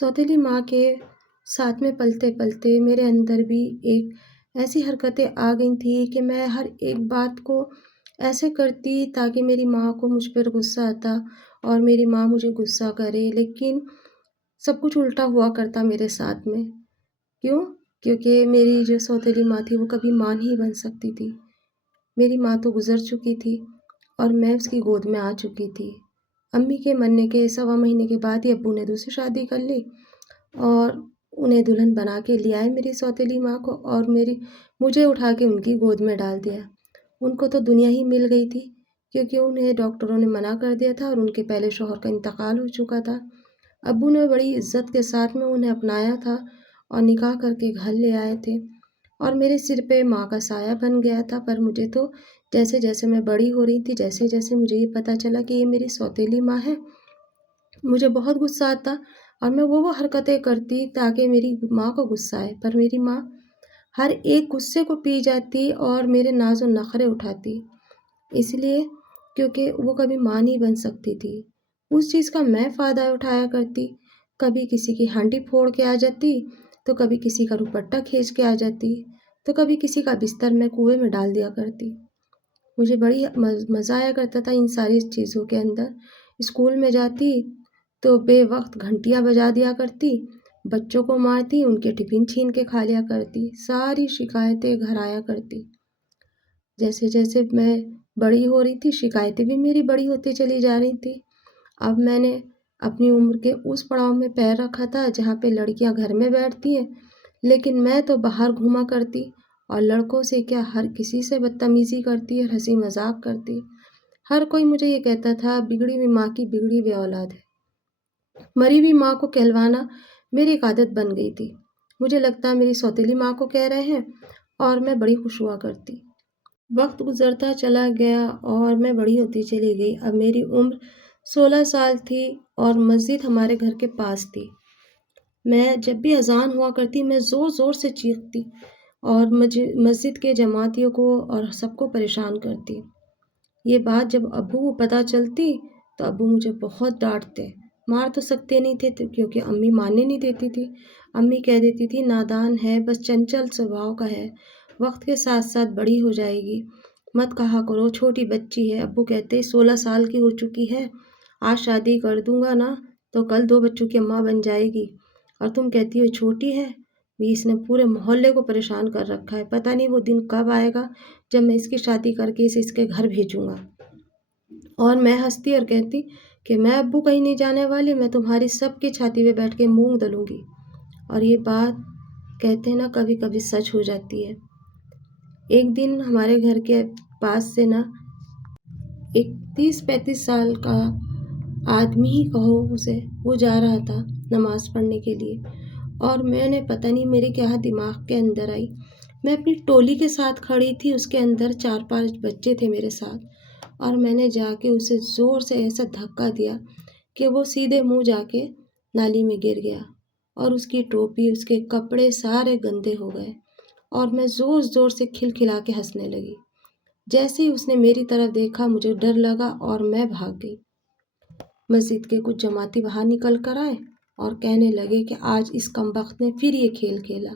सौतेली माँ के साथ में पलते-पलते मेरे अंदर भी एक ऐसी हरकतें आ गई थी कि मैं हर एक बात को ऐसे करती ताकि मेरी माँ को मुझ पर गुस्सा आता और मेरी माँ मुझे गुस्सा करे, लेकिन सब कुछ उल्टा हुआ करता मेरे साथ में। क्यों? क्योंकि मेरी जो सौतेली माँ थी वो कभी माँ नहीं बन सकती थी। मेरी माँ तो गुज़र चुकी थी और मैं उसकी गोद में आ चुकी थी। अम्मी के मरने के सवा महीने के बाद ही अब्बू ने दूसरी शादी कर ली और उन्हें दुल्हन बना के ले आए मेरी सौतेली माँ को, और मुझे उठा के उनकी गोद में डाल दिया। उनको तो दुनिया ही मिल गई थी, क्योंकि उन्हें डॉक्टरों ने मना कर दिया था और उनके पहले शौहर का इंतकाल हो चुका था। अब्बू ने बड़ी इज्जत के साथ में उन्हें अपनाया था और निकाह करके घर ले आए थे और मेरे सिर पे माँ का साया बन गया था। पर मुझे तो जैसे जैसे मैं बड़ी हो रही थी, जैसे जैसे मुझे ये पता चला कि ये मेरी सौतेली माँ है, मुझे बहुत गुस्सा आता और मैं वो हरकतें करती ताकि मेरी माँ को गुस्सा आए। पर मेरी माँ हर एक गुस्से को पी जाती और मेरे नाज़ और नखरे उठाती, इसलिए क्योंकि वो कभी माँ नहीं बन सकती थी। उस चीज़ का मैं फ़ायदा उठाया करती। कभी किसी की हांडी फोड़ के आ जाती, तो कभी किसी का दुपट्टा खींच के आ जाती, तो कभी किसी का बिस्तर मैं कुएं में डाल दिया करती। मुझे बड़ी मज़ा आया करता था इन सारी चीज़ों के अंदर। स्कूल में जाती तो बेवक्त घंटियाँ बजा दिया करती, बच्चों को मारती, उनके टिफ़िन छीन के खा लिया करती, सारी शिकायतें घर आया करती। जैसे जैसे मैं बड़ी हो रही थी, शिकायतें भी मेरी बड़ी होती चली जा रही थी। अब मैंने अपनी उम्र के उस पड़ाव में पैर रखा था जहाँ पे लड़कियाँ घर में बैठती हैं, लेकिन मैं तो बाहर घूमा करती और लड़कों से क्या हर किसी से बदतमीज़ी करती और हंसी मजाक करती। हर कोई मुझे ये कहता था, बिगड़ी हुई माँ की बिगड़ी हुई औलाद है। मरी हुई माँ को कहलवाना मेरी एक आदत बन गई थी। मुझे लगता मेरी सौतेली माँ को कह रहे हैं और मैं बड़ी खुश हुआ करती। वक्त गुजरता चला गया और मैं बड़ी होती चली गई। अब मेरी उम्र 16 साल थी और मस्जिद हमारे घर के पास थी। मैं जब भी अजान हुआ करती मैं ज़ोर ज़ोर से चीखती और मस्जिद के जमातियों को और सबको परेशान करती। ये बात जब अब्बू को पता चलती तो अब्बू मुझे बहुत डांटते। मार तो सकते नहीं थे क्योंकि अम्मी मानने नहीं देती थी। अम्मी कह देती थी नादान है, बस चंचल स्वभाव का है, वक्त के साथ साथ बड़ी हो जाएगी, मत कहा करो छोटी बच्ची है। अब्बू कहते 16 साल की हो चुकी है, आज शादी कर दूंगा ना तो कल 2 बच्चों की अम्मा बन जाएगी, और तुम कहती हो छोटी है। भी इसने पूरे मोहल्ले को परेशान कर रखा है, पता नहीं वो दिन कब आएगा जब मैं इसकी शादी करके इसे इसके घर भेजूंगा। और मैं हंसती और कहती कि मैं अब्बू कहीं नहीं जाने वाली, मैं तुम्हारी सबकी छाती पे बैठ के मूंग दलूंगी। और ये बात कहते हैं ना कभी कभी सच हो जाती है। एक दिन हमारे घर के पास से ना एक 30-35 साल का आदमी ही कहो उसे, वो जा रहा था नमाज पढ़ने के लिए, और मैंने पता नहीं मेरे क्या दिमाग के अंदर आई, मैं अपनी टोली के साथ खड़ी थी, उसके अंदर 4-5 बच्चे थे मेरे साथ, और मैंने जाके उसे ज़ोर से ऐसा धक्का दिया कि वो सीधे मुंह जाके नाली में गिर गया और उसकी टोपी उसके कपड़े सारे गंदे हो गए और मैं ज़ोर ज़ोर से खिलखिला के हंसने लगी। जैसे ही उसने मेरी तरफ देखा मुझे डर लगा और मैं भाग गई। मस्जिद के कुछ जमाती बाहर निकल कर आए और कहने लगे कि आज इस कमबख्त ने फिर ये खेल खेला।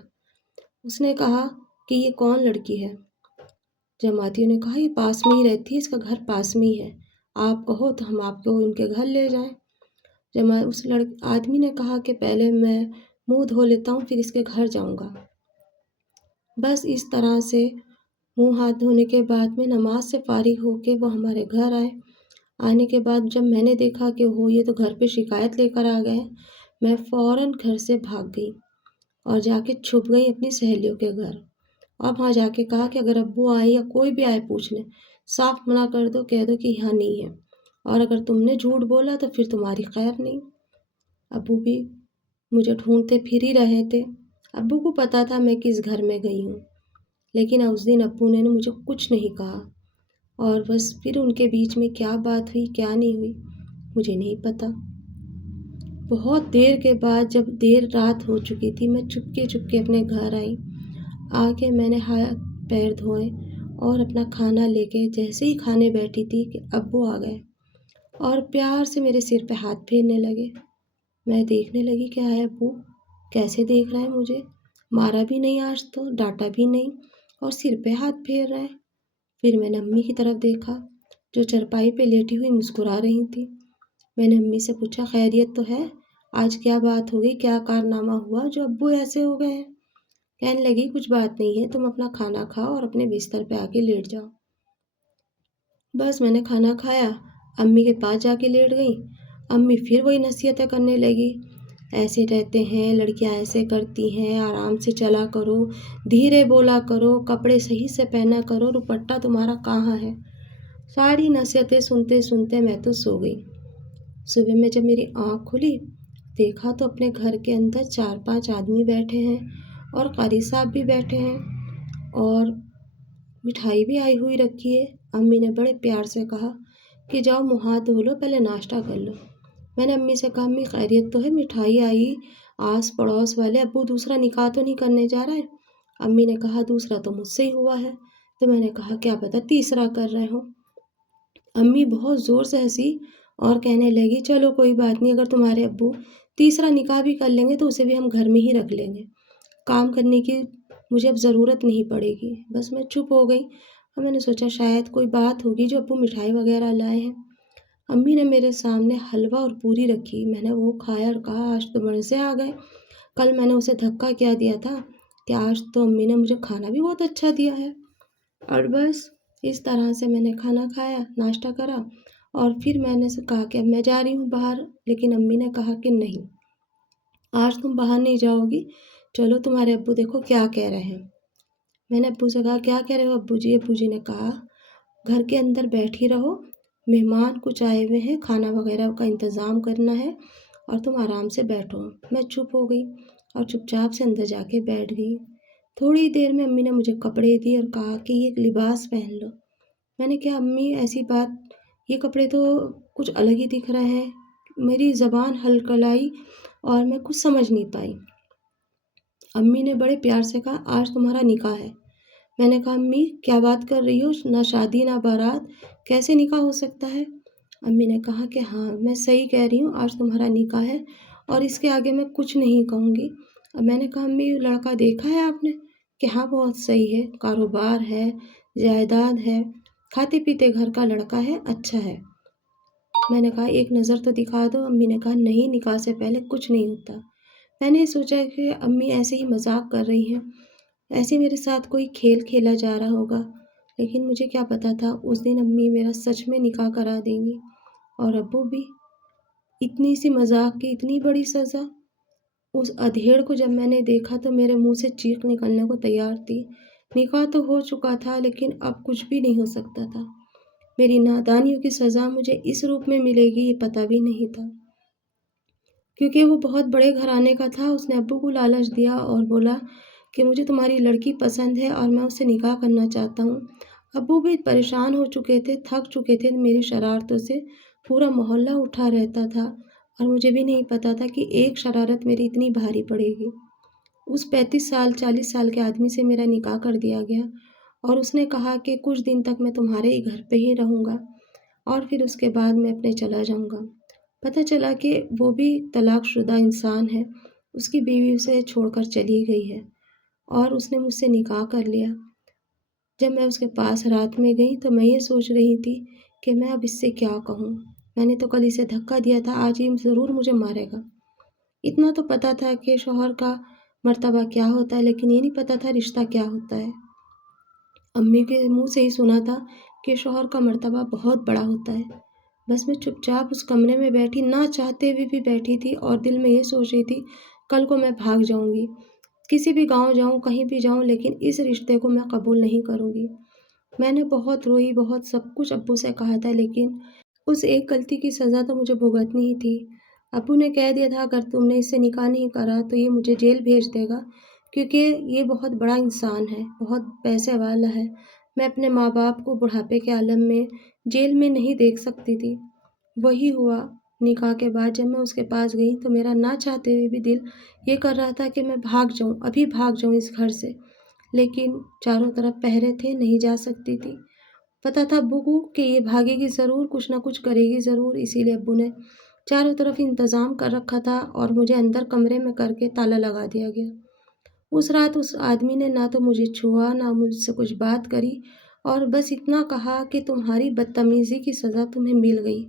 उसने कहा कि ये कौन लड़की है। जमातियों ने कहा ये पास में ही रहती है, इसका घर पास में ही है, आप कहो तो हम आपको इनके घर ले जाएं। उस आदमी ने कहा कि पहले मैं मुंह धो लेता हूँ फिर इसके घर जाऊंगा। बस इस तरह से मुंह हाथ धोने के बाद में नमाज से फारिग होके वो हमारे घर आए। आने के बाद जब मैंने देखा कि वो ये तो घर पे शिकायत लेकर आ गए, मैं फ़ौरन घर से भाग गई और जाके छुप गई अपनी सहेलियों के घर। और वहाँ जाके कहा कि अगर अब्बू आए या कोई भी आए पूछने, साफ मना कर दो, कह दो कि यहाँ नहीं है, और अगर तुमने झूठ बोला तो फिर तुम्हारी खैर नहीं। अब्बू भी मुझे ढूंढते फिर ही रहे थे। अब्बू को पता था मैं किस घर में गई हूँ, लेकिन उस दिन अब्बू ने मुझे कुछ नहीं कहा, और बस फिर उनके बीच में क्या बात हुई क्या नहीं हुई मुझे नहीं पता। बहुत देर के बाद जब देर रात हो चुकी थी मैं चुपके चुपके अपने घर आई। आके मैंने हाथ पैर धोए और अपना खाना लेके जैसे ही खाने बैठी थी कि अब्बू आ गए और प्यार से मेरे सिर पे हाथ फेरने लगे। میں دیکھنے لگی کیا ہے ابو، کیسے دیکھ رہا ہے مجھے، مارا بھی نہیں آج تو، ڈانٹا بھی نہیں، اور سر پہ ہاتھ پھیر رہا ہے۔ پھر میں نے امی کی طرف دیکھا جو چرپائی پہ لیٹی ہوئی مسکرا رہی تھی۔ میں نے امی سے پوچھا خیریت تو ہے؟ آج کیا بات ہو گئی، کیا کارنامہ ہوا جو ابو ایسے ہو گئے ہیں؟ کہنے لگی کچھ بات نہیں ہے، تم اپنا کھانا کھاؤ اور اپنے بستر پہ آ کے لیٹ جاؤ۔ بس میں نے کھانا کھایا، امی کے پاس جا کے لیٹ گئی۔ امی پھر وہی نصیحتیں کرنے لگی، ایسے رہتے ہیں لڑکیاں، ایسے کرتی ہیں، آرام سے چلا کرو، دھیرے بولا کرو، کپڑے صحیح سے پہنا کرو، دوپٹہ تمہارا کہاں ہے۔ ساری نصیحتیں سنتے سنتے میں تو سو گئی۔ صبح میں جب میری آنکھ کھلی دیکھا تو اپنے گھر کے اندر 4-5 آدمی بیٹھے ہیں اور قاری صاحب بھی بیٹھے ہیں اور مٹھائی بھی آئی ہوئی رکھی ہے۔ امی نے بڑے پیار سے کہا کہ جاؤ منہ ہاتھ دھو لو، پہلے ناشتہ کر لو۔ میں نے امی سے کہا امی خیریت تو ہے، مٹھائی آئی، آس پڑوس والے، ابو دوسرا نکاح تو نہیں کرنے جا رہا ہے؟ امی نے کہا دوسرا تو مجھ سے ہی ہوا ہے۔ تو میں نے کہا کیا پتہ تیسرا کر رہے ہو۔ امی بہت زور سے ہنسی اور کہنے لگی چلو کوئی بات نہیں، اگر تمہارے ابو تیسرا نکاح بھی کر لیں گے تو اسے بھی ہم گھر میں ہی رکھ لیں گے، کام کرنے کی مجھے اب ضرورت نہیں پڑے گی۔ بس میں چپ ہو گئی اور میں نے سوچا شاید کوئی بات ہوگی جو ابو مٹھائی وغیرہ لائے ہیں۔ امی نے میرے سامنے حلوہ اور پوری رکھی، میں نے وہ کھایا اور کہا آج تو مزے آ گئے، کل میں نے اسے دھکا کیا دیا تھا کہ آج تو امی نے مجھے کھانا بھی بہت اچھا دیا ہے۔ اور بس اس طرح سے میں نے کھانا کھایا، ناشتہ کرا، اور پھر میں نے کہا کہ اب میں جا رہی ہوں باہر، لیکن امی نے کہا کہ نہیں، آج تم باہر نہیں جاؤ گی، چلو تمہارے ابو دیکھو کیا کہہ رہے ہیں۔ میں نے ابو سے کہا کیا کہہ رہے ہو ابو جی؟ ابو جی نے کہا گھر کے اندر بیٹھی رہو، مہمان کچھ آئے ہوئے ہیں، کھانا وغیرہ کا انتظام کرنا ہے اور تم آرام سے بیٹھو۔ میں چپ ہو گئی اور چپ چاپ سے اندر جا کے بیٹھ گئی۔ تھوڑی دیر میں امی نے مجھے کپڑے دیے اور کہا کہ یہ لباس پہن لو۔ میں نے کہا امی ایسی بات، یہ کپڑے تو کچھ الگ ہی دکھ رہے ہیں۔ میری زبان ہلکلائی اور میں کچھ سمجھ نہیں پائی۔ امی نے بڑے پیار سے کہا آج تمہارا نکاح ہے۔ میں نے کہا امی کیا بات کر رہی ہو، نہ شادی نہ بارات، کیسے نکاح ہو سکتا ہے؟ امی نے کہا کہ ہاں میں صحیح کہہ رہی ہوں، آج تمہارا نکاح ہے اور اس کے آگے میں کچھ نہیں کہوں گی۔ اب میں نے کہا امی لڑکا دیکھا ہے آپ نے؟ کہ ہاں بہت صحیح ہے، کاروبار ہے، جائیداد ہے، کھاتے پیتے گھر کا لڑکا ہے، اچھا ہے۔ میں نے کہا ایک نظر تو دکھا دو۔ امی نے کہا نہیں، نکاح سے پہلے کچھ نہیں ہوتا۔ میں نے سوچا کہ امی ایسے ہی مذاق کر رہی ہیں، ایسے میرے ساتھ کوئی کھیل کھیلا جا رہا ہوگا، لیکن مجھے کیا پتا تھا اس دن امی میرا سچ میں نکاح کرا دیں گی اور ابو بھی۔ اتنی سی مذاق کی اتنی بڑی سزا۔ اس ادھیڑ کو جب میں نے دیکھا تو میرے منہ سے چیخ نکلنے کو تیار تھی۔ نکاح تو ہو چکا تھا لیکن اب کچھ بھی نہیں ہو سکتا تھا۔ میری نادانیوں کی سزا مجھے اس روپ میں ملے گی یہ پتہ بھی نہیں تھا، کیونکہ وہ بہت بڑے گھرانے کا تھا۔ اس نے ابو کو لالچ دیا اور بولا کہ مجھے تمہاری لڑکی پسند ہے اور میں اس سے نکاح کرنا چاہتا ہوں۔ ابو بھی پریشان ہو چکے تھے، تھک چکے تھے میری شرارتوں سے، پورا محلہ اٹھا رہتا تھا اور مجھے بھی نہیں پتا تھا کہ ایک شرارت میری اتنی بھاری پڑے گی۔ اس 35 سال 40 سال کے آدمی سے میرا نکاح کر دیا گیا اور اس نے کہا کہ کچھ دن تک میں تمہارے ہی گھر پہ ہی رہوں گا اور پھر اس کے بعد میں اپنے چلا جاؤں گا۔ پتہ چلا کہ وہ بھی طلاق شدہ انسان ہے، اس کی بیوی اسے چھوڑ کر چلی گئی ہے اور اس نے مجھ سے نکاح کر لیا۔ جب میں اس کے پاس رات میں گئی تو میں یہ سوچ رہی تھی کہ میں اب اس سے کیا کہوں۔ میں نے تو کل اسے دھکا دیا تھا، آج یہ ضرور مجھے مارے گا۔ اتنا تو پتا تھا کہ شوہر کا مرتبہ کیا ہوتا ہے، لیکن یہ نہیں پتا تھا رشتہ کیا ہوتا ہے۔ امی کے منہ سے ہی سنا تھا کہ شوہر کا مرتبہ بہت بڑا ہوتا ہے۔ بس میں چپ چاپ اس کمرے میں بیٹھی، نہ چاہتے ہوئے بھی بیٹھی تھی اور دل میں یہ سوچ رہی تھی کل کو میں بھاگ جاؤں گی، کسی بھی گاؤں جاؤں، کہیں بھی جاؤں، لیکن اس رشتے کو میں قبول نہیں کروں گی۔ میں نے بہت روئی، بہت سب کچھ ابو سے کہا تھا، لیکن اس ایک غلطی کی سزا تو مجھے بھگتنی ہی تھی۔ ابو نے کہہ دیا تھا اگر تم نے اس سے نکاح نہیں کرا تو یہ مجھے جیل بھیج دے گا، کیونکہ یہ بہت بڑا انسان ہے، بہت پیسے والا ہے۔ میں اپنے ماں باپ کو بڑھاپے کے عالم میں جیل میں نہیں دیکھ سکتی تھی۔ وہی ہوا۔ نکاح کے بعد جب میں اس کے پاس گئی تو میرا نہ چاہتے ہوئے بھی دل یہ کر رہا تھا کہ میں بھاگ جاؤں، ابھی بھاگ جاؤں اس گھر سے، لیکن چاروں طرف پہرے تھے، نہیں جا سکتی تھی۔ پتہ تھا ابو کو کہ یہ بھاگے گی ضرور، کچھ نہ کچھ کرے گی ضرور، اسی لیے ابو نے चारों तरफ इंतज़ाम कर रखा था और मुझे अंदर कमरे में करके ताला लगा दिया गया। उस रात उस आदमी ने ना तो मुझे छुआ, ना मुझसे कुछ बात करी और बस इतना कहा कि तुम्हारी बदतमीज़ी की सज़ा तुम्हें मिल गई।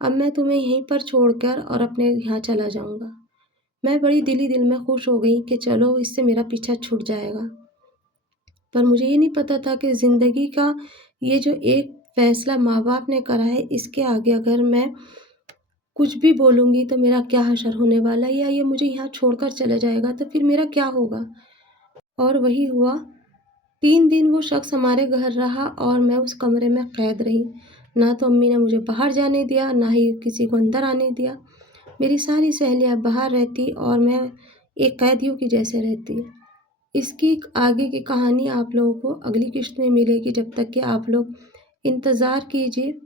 अब मैं तुम्हें यहीं पर छोड़कर और अपने यहाँ चला जाऊँगा। मैं बड़ी दिल ही दिल में खुश हो गई कि चलो इससे मेरा पीछा छूट जाएगा। पर मुझे ये नहीं पता था कि ज़िंदगी का ये जो एक फ़ैसला माँ-बाप ने करा है, इसके आगे अगर मैं कुछ भी बोलूँगी तो मेरा क्या हशर होने वाला है, या ये मुझे यहाँ छोड़कर चला जाएगा तो फिर मेरा क्या होगा? और वही हुआ। 3 दिन वो शख्स हमारे घर रहा और मैं उस कमरे में कैद रही। ना तो अम्मी ने मुझे बाहर जाने दिया, ना ही किसी को अंदर आने दिया। मेरी सारी सहेलियाँ बाहर रहती और मैं एक कैदियों की जैसे रहती। इसकी आगे की कहानी आप लोगों को अगली किश्त में मिलेगी। जब तक कि आप लोग इंतज़ार कीजिए।